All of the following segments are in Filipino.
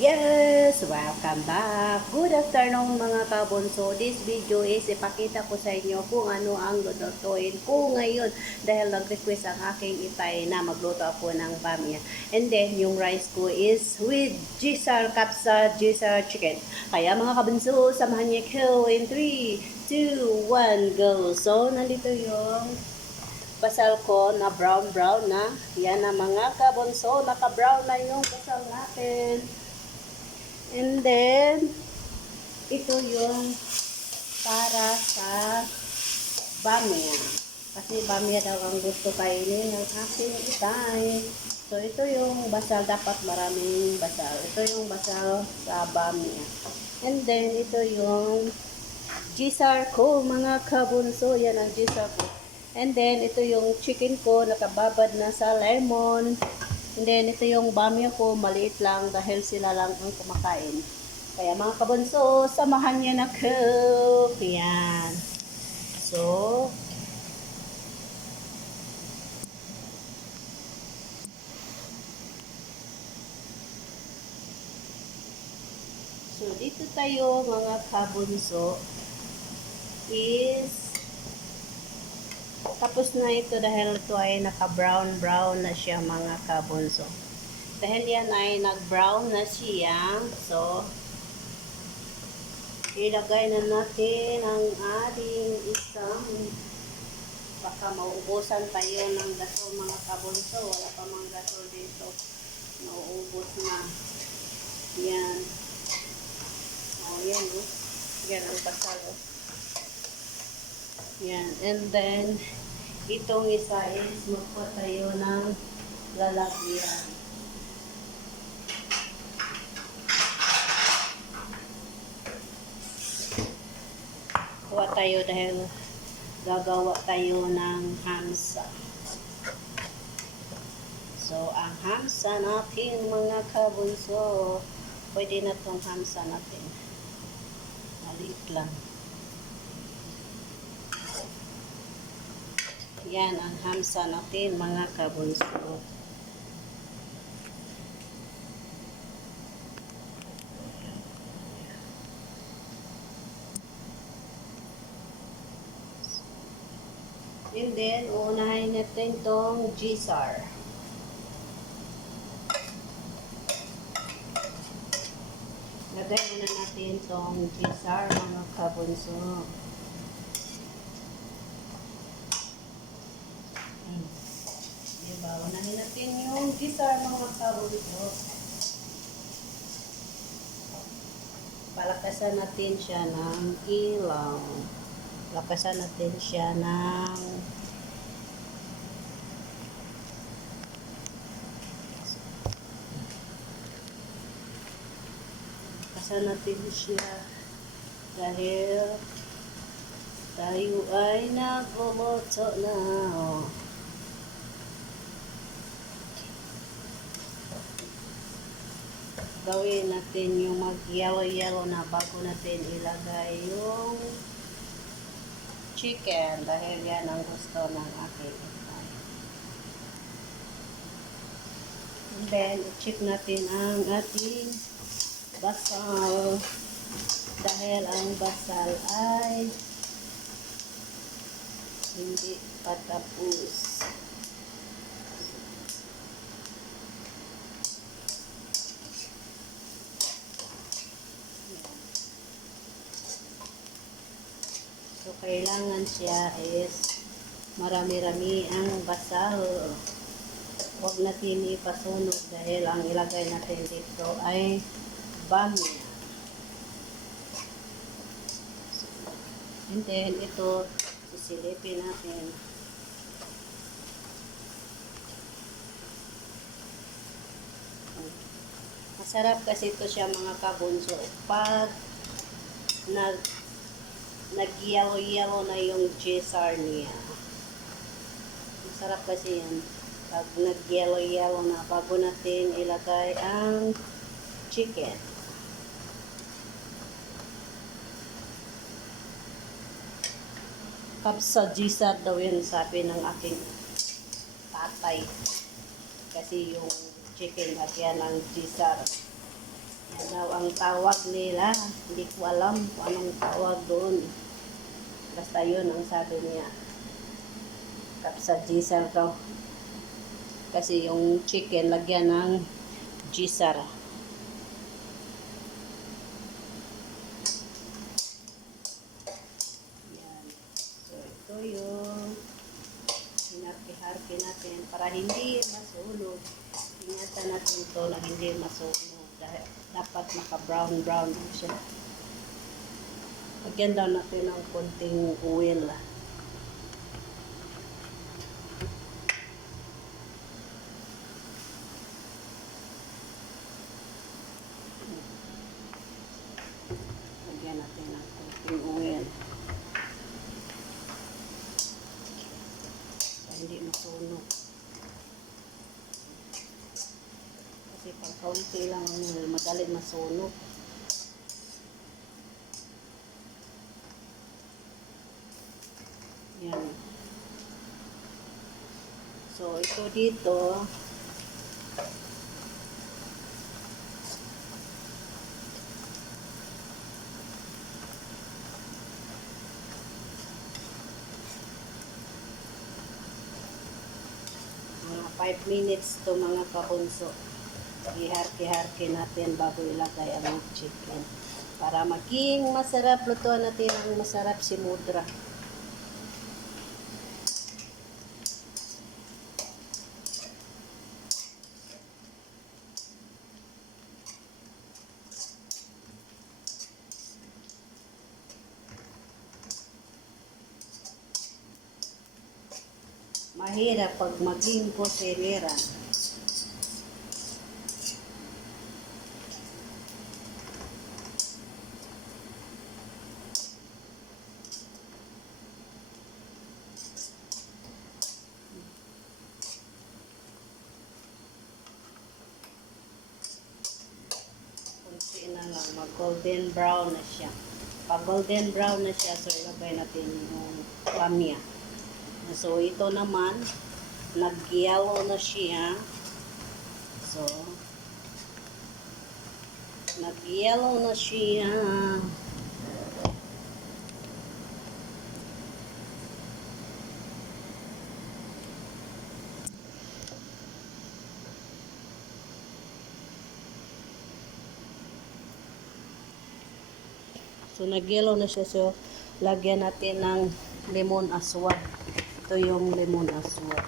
Yes! Welcome back! Good afternoon mga kabon. So, this video is ipakita ko sa inyo kung ano ang lulutuin ko ngayon dahil nag-request ang aking itay na magluto ako ng bamya. And then, yung rice ko is with Gisar Kapsa Gisar Chicken. Kaya mga kabunso, samahan niyo ko in 3, 2, 1, go! So, nandito yung basal ko na brown na. Yan na mga kabunso, naka-brown na yung basal natin. And then, ito yung para sa bamya. Kasi bamya daw ang gusto kainin ng aking itay. So, ito yung basal. Dapat maraming basal. Ito yung basal sa bamya. And then, ito yung gisar ko, mga kabunso. Yan ang gisar ko. And then, ito yung chicken ko, nakababad na sa lemon. And then, ito yung bamya ko, maliit lang dahil sila lang ang kumakain. Kaya mga kabunso, samahan niyo na ko. Yan. So, dito tayo mga kabunso is tapos na ito dahil ito ay naka-brown na siya mga kabunso. Dahil yan ay nag-brown na siya, so ilagay na natin ang ating isang baka mauubusan tayo ng gasol mga kabunso. Wala pa mga gasol dito. Nauubos na. Yan. Yan o. Yan ang basal o. Yan. And then, itong isa is magpa tayo ng lalagyan. Kuha tayo dahil gagawa tayo ng hamsa. So, ang hamsa natin mga kabunso, pwede na tong hamsa natin. Maliit lang. Yan ang hamsa natin mga kabunso. And then, uunahin natin tong gisar. Lagay muna natin tong gisar mga kabunso. Diba? Unahin natin yung gisar mga kabunso. Palakasan natin siya ng ilaw. Lakasan natin siya ng dahil tayo ay nagluluto na. Gawin natin yung mag-yellow na bago natin ilagay yung chicken dahil yan ang gusto ng aking itay. And then, i-check natin ang ating basal dahil ang basal ay hindi pa tapos. So, kailangan siya is marami-rami ang basal. Huwag natin ipasunog dahil ang ilagay natin dito ay bamya. And then, ito, sisilipin natin. Masarap kasi ito siya mga kabunso. Pag nag-yellow na yung gisar niya. Masarap kasi yan. Pag nag-yellow na, bago natin ilagay ang chicken. Kapsa gisar daw yan, sabi ng aking tatay. Kasi yung chicken at yan ang gisar. daw ang tawag nila. Hindi ko alam kung anong tawag doon. Basta yun ang sabi niya. Capsaicin daw. Kasi yung chicken, lagyan ng gisar. Yan. So, ito yung hinarki-harki natin para hindi masunog. Ingatan natin ito na hindi masunog. Dahil dapat naka-brown-brown siya. Lagyan daw natin ng konting oil. Lagyan natin ng konting oil. Para hindi masunog. Kasi pag kaunti lang ang oil, madaling masunog. Yan. So, ito dito, mga 5 minutes to mga kabunso. Iharki-harki natin bago ilagay ang chicken. Para maging masarap, lutuan natin ang masarap si Mudra. Mahirap pag maging kosinera. Kunti na lang, mag-golden brown na siya. Pag golden brown na siya, so ilagay natin yung bamya. So, ito naman, nag-yellow na siya. So, nag-yellow na siya. So, nag-yellow na siya. So, lagyan natin ng lemon aswad. Ito yung lemon aswad.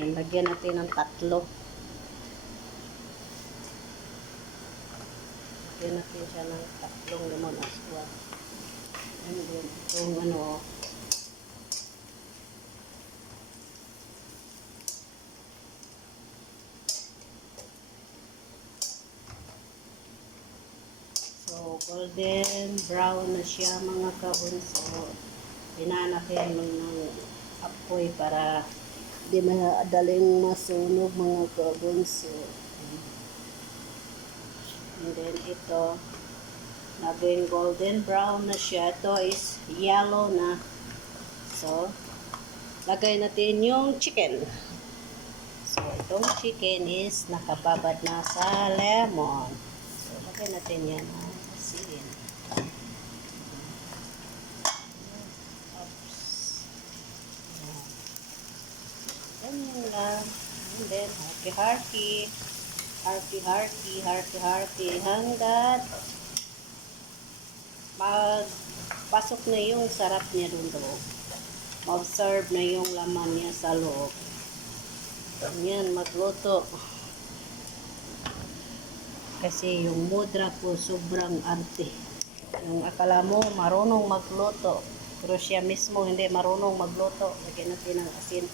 Yan, lagyan natin ng 3. Lagyan natin siya ng 3 lemon aswad. And then, itong ano, so, golden brown na siya mga kabunso. Pinanakin mo ng apoy para di madaling masunog mga kabunso. And then ito, naging golden brown na siya. Ito is yellow na. So, lagay natin yung chicken. So, itong chicken is nakababad na sa lemon. So, lagay natin yan. Asin. Oops. Ganyan lang. And then, harky-harky. Harky-harky hanggat magpasok na yung sarap niya doon loob. Mag-serve na yung laman niya sa loob. Ganyan, magluto. Kasi yung Mudra ko sobrang arte. Yung akala mo marunong magluto, pero siya mismo hindi marunong magluto. Lagyan natin ng asin.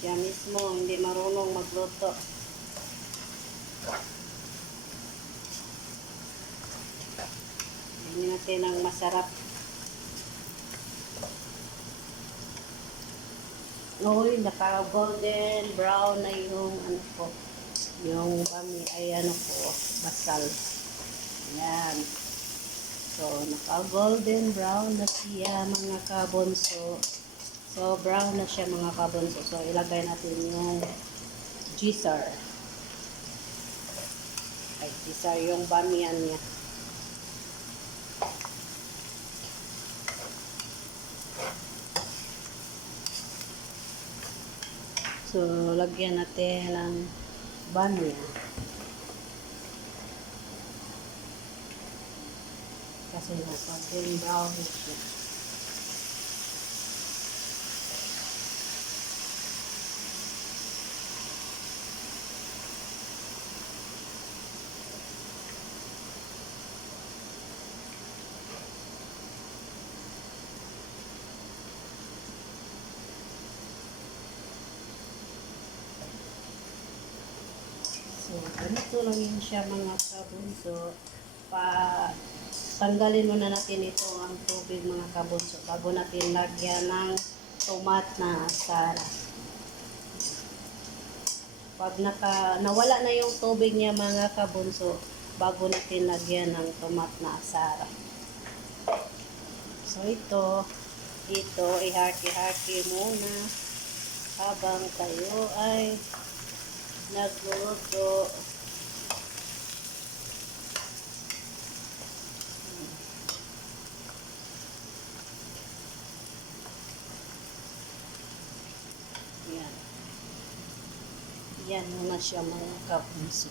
Siya mismo hindi marunong magluto. Lagyan natin ng masarap. Uy, naka-golden brown na yung ano ko. Yung bami ay ano ko, basal. Yan. So, naka-golden brown na siya mga kabonso. So, brown na siya mga kabonso. So, ilagay natin yung gisar. Ay, gisar yung bamiyan niya. So, lagyan natin ng bamya. Kasi naka-golden brown na siya. So, ganito lang yun siya mga kabunso. Tanggalin muna natin ito ang tubig mga kabunso bago natin lagyan ng tomat na asara. Pag nawala na yung tubig niya mga kabunso, bago natin lagyan ng tomat na asara. So, ito i-harty-harty muna habang tayo ay nagluluto. Yan. Yan muna siya mga kabunso.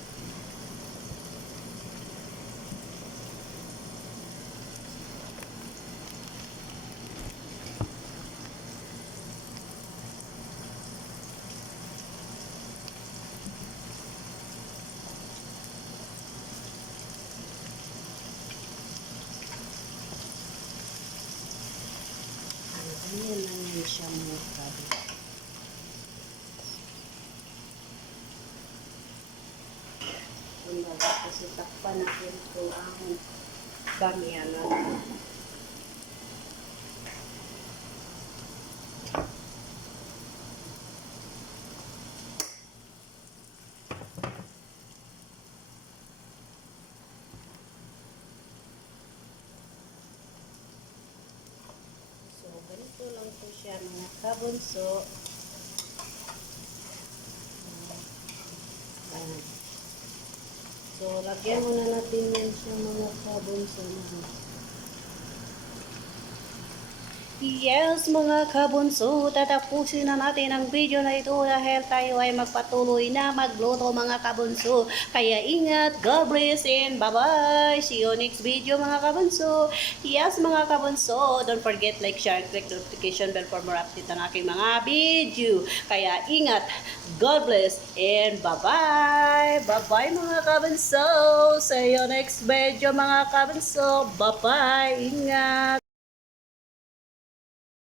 Ayan lang yan siya mga kabunso. Kasi takpan natin ito ang bamiyan natin. So, ganito lang po siya mga kabunso. So, lagyan muna natin yan siya mga kabunso. Yes mga kabunso, tatapusin na natin ang video na ito dahil tayo ay magpatuloy na magluto mga kabunso. Kaya ingat, God bless and bye-bye. See you next video mga kabunso. Yes mga kabunso, don't forget like, share, click notification bell for more update ng aking mga video. Kaya ingat, God bless and bye-bye. Bye-bye mga kabunso. See you next video mga kabunso. Bye-bye. Ingat.